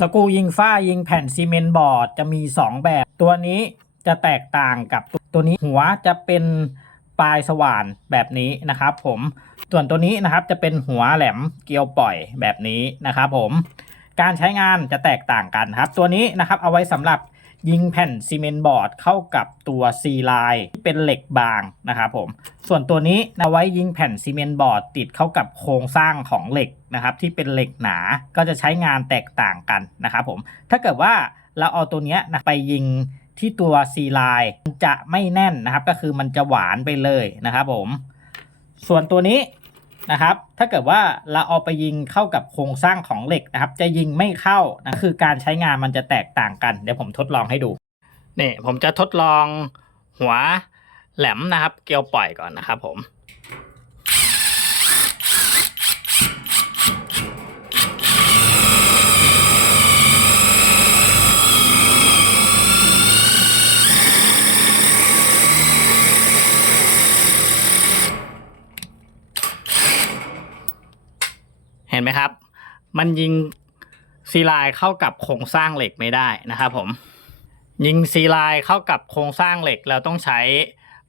สกูยิงฝ้ายิงแผ่นซีเมนต์บอร์ดจะมี 2 แบบ ตัวนี้จะแตกต่างกับตัวนี้หัวจะเป็นปลายสว่านแบบนี้นะครับผมส่วนตัวนี้นะครับจะเป็นหัวแหลมเกลียวปล่อยแบบนี้นะครับผมการใช้งานจะแตกต่างกันครับ ตัวนี้นะครับเอาไว้สำหรับ ยิงแผ่นซีเมนต์บอร์ดเข้ากับตัวซีไลน์ที่เป็นเหล็กบางนะครับผมส่วนตัวนี้เอาไว้ยิงแผ่นซีเมนต์บอร์ดติดเข้ากับโครงสร้างของเหล็กนะครับที่เป็นเหล็กหนาก็จะใช้งานแตกต่างกันนะครับผมถ้าเกิดว่าเราเอาตัวเนี้ยนะไปยิงที่ตัวซีไลน์จะไม่แน่นนะครับ ก็คือมันจะหวานไปเลยนะครับผมส่วนตัวนี้ นะครับ ถ้าเกิดว่าเราเอาไปยิงเข้ากับโครงสร้างของเหล็กนะครับ จะยิงไม่เข้านะคือการใช้งานมันจะแตกต่างกัน เดี๋ยวผมทดลองให้ดูนี่ผมจะทดลองหัวแหลมนะครับ เกลียวปล่อยก่อนนะครับผม ห็นไหมครับ มันยิงซีลน์เข้ากับโครงสร้างเหล็กไม่ได้นะครับผมยิงซีลน์เข้ากับโครงสร้างเหล็กเราต้องใช้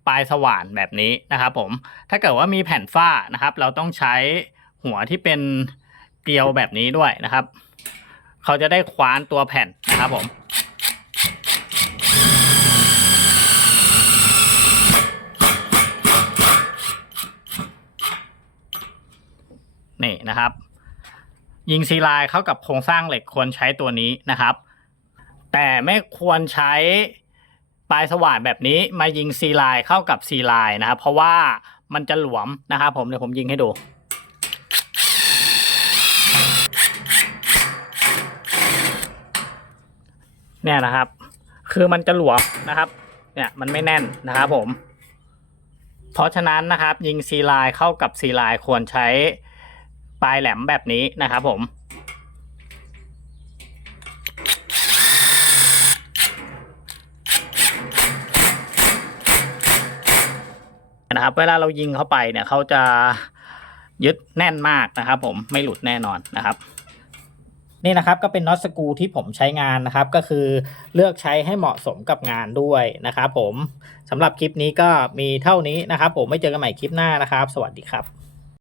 ปลายสว่านแบบนี้นะครับผมถ้าเกิดว่ามีแผ่นฝ้านะครับ เราต้องใช้หัวที่เป็นเกลียวแบบนี้ด้วยนะครับ เขาจะได้คว้านตัวแผ่นนะครับผมนี่นะครับ ยิงซีลน์เข้ากับโครงสร้างเหล็กควรใช้ตัวนี้นะครับ แต่ไม่ควรใช้ปลายสว่านแบบนี้มายิงซีลน์เข้ากับซีลน์นะครับ เพราะว่ามันจะหลวมนะครับผมเดี๋ยวผมยิงให้ดูเนี่ยนะครับ คือมันจะหลวมนะครับ เนี่ยมันไม่แน่นนะครับผม เพราะฉะนั้นนะครับ ยิงซีลน์เข้ากับซีลน์ควรใช้ ปลายแหลมแบบนี้นะครับผม นะครับ เวลาเรายิงเข้าไปเนี่ยเขาจะยึดแน่นมากนะครับ ผมไม่หลุดแน่นอนนะครับนี่นะครับก็เป็นน็อตสกูที่ผมใช้งานนะครับ ก็คือเลือกใช้ให้เหมาะสมกับงานด้วยนะครับผมสำหรับคลิปนี้ก็มีเท่านี้นะครับ ผมไม่เจอกันใหม่คลิปหน้านะครับ สวัสดีครับ